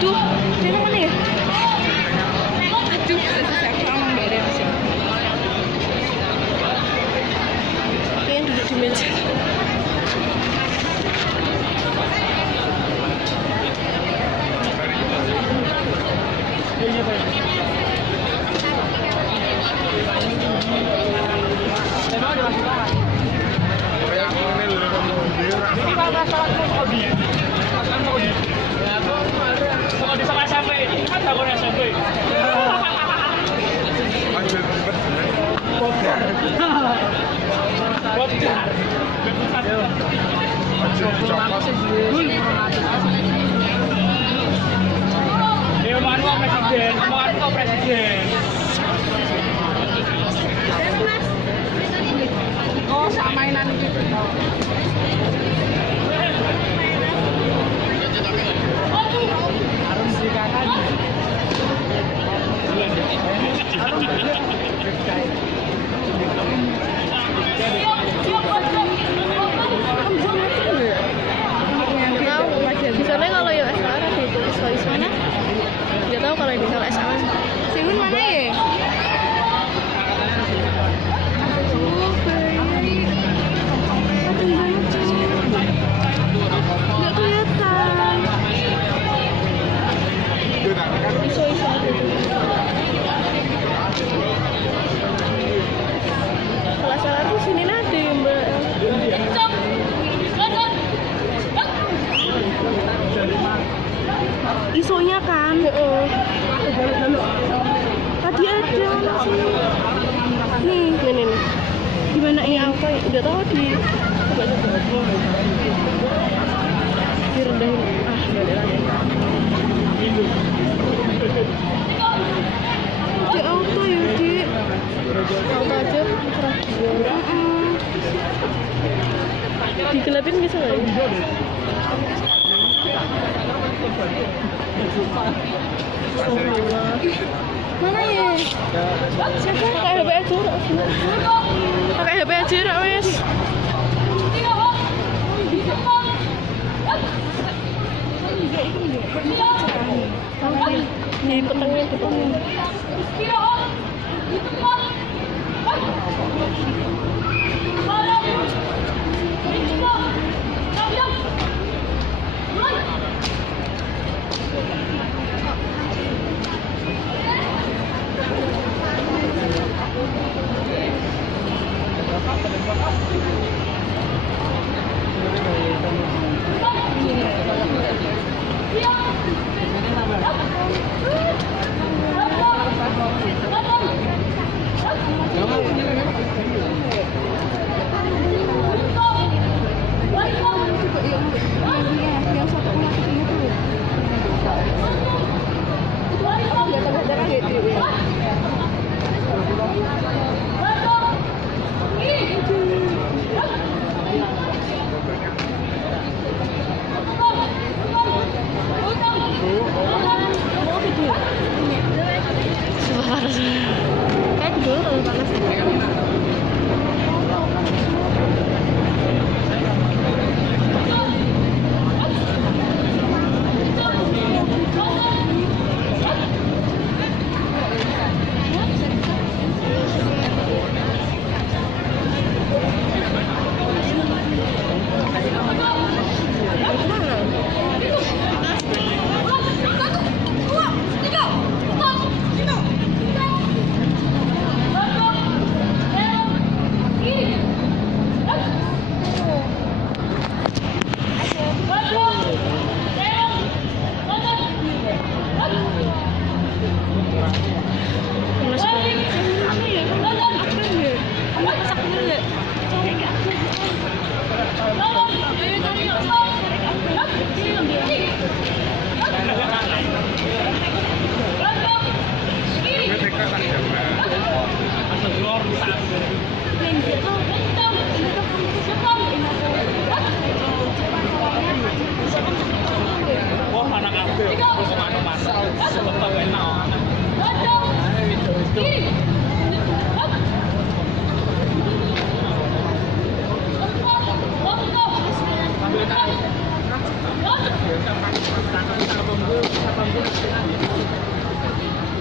Aduh, dari mana ya? Aduh, saya kurang nggak ada sih. Kayaknya duduk di meja. Presiden. Oh, sak mainan iki. Harus dikatakan. Misalnya kalau yang SR itu iso-isonya nggak tahu kalau yang SR Simun mana ya? Nggak kelihatan. Iso-iso kalau salah tuh sini nanti ya mbak. Isonya kan? Tadi ada langsung. Nih. Gimana ini apa? Udah tahu di. Coba. Direndahin. Balik lagi. Di auto ya di. Auto aja. Digelapin bisa nggak ya? Mana ya? Siapa? Pakai HP aja. Pakai HP aja, wes. Di petengnya.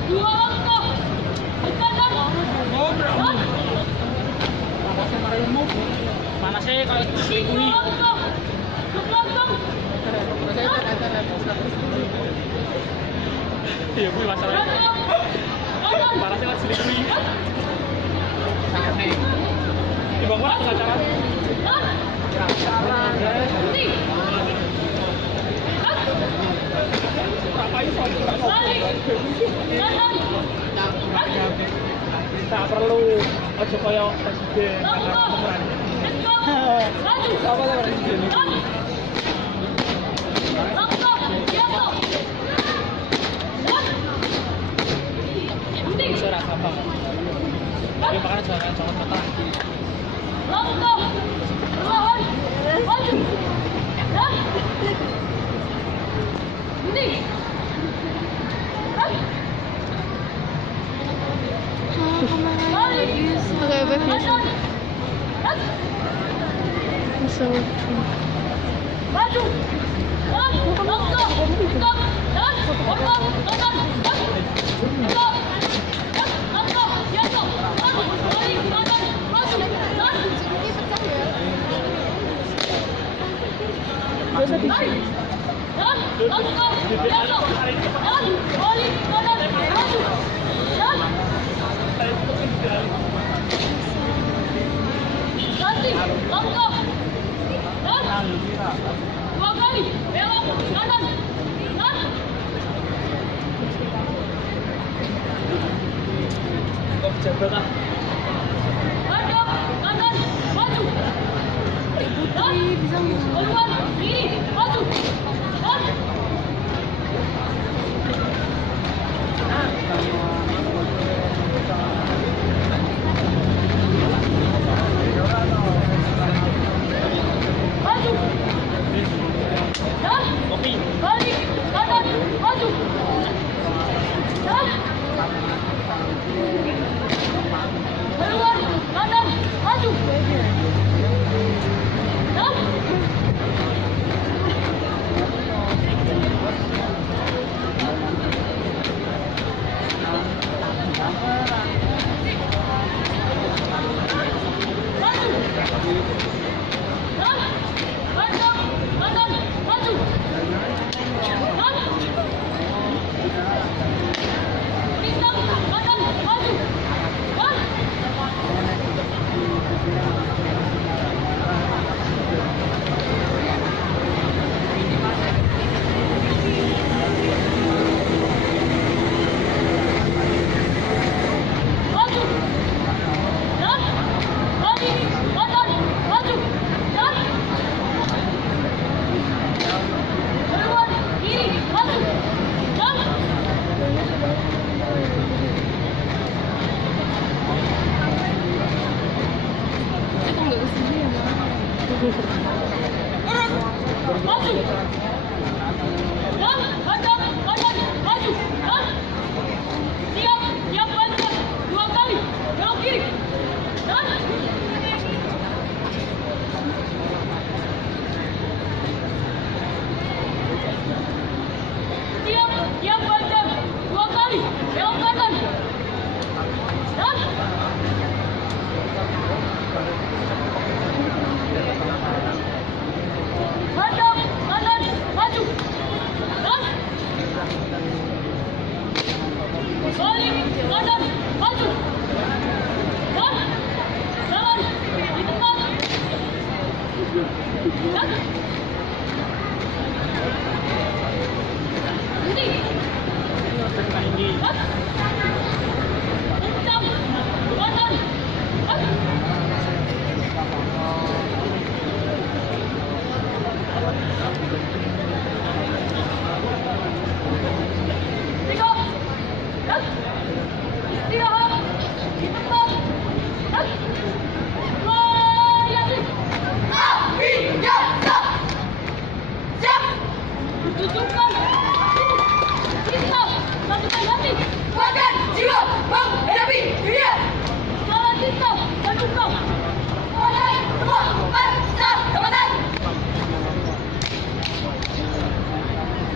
Dua langkah. Mana sih kalau Tiga langkah. Ke belakang. Iya, gue masalahnya. Kanan. Mana sih kalau selingkuh? Sangat nih. Di bawah apa cara? Berhenti. Ngapain soal Balik. Kanan. tak perlu ojo kaya presiden Langkah. Maju. apa lah presiden Langkah. Siapa? Berhenti. suara gampang dia makanya jangan kata Langkah. Perlahan. Maju. Berhenti. Balik. Okay, back Kanan. So, Maju. Langkah. Langkah. Langkah. Kanan. Langkah. Langkah. Siapa? Maju. Balik. Kanan. Maju. Balik. Langkah. Siapa? Balik. Kanan. Maju. Ganti. Langkah. Dua kali. Belok. Kanan. kok jebret ah Hadap. Kanan. Maju. bisa Keluar. Kiri. Maju. Maju. kopi Balik. Kanan. Maju. Keluar. Kanan. Maju.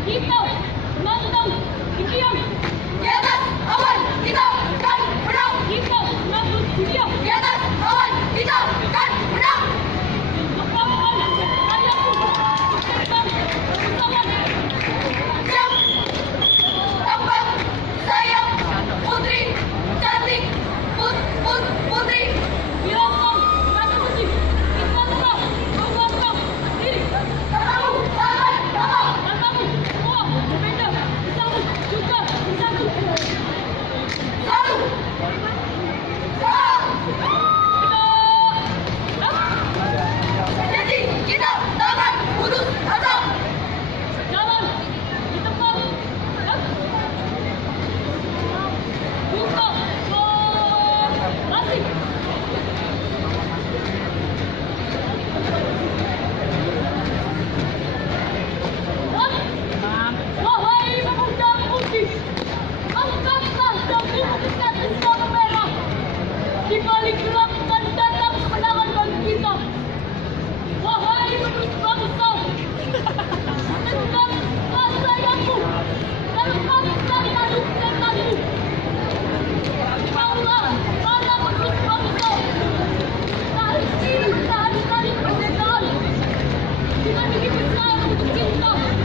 Kita Di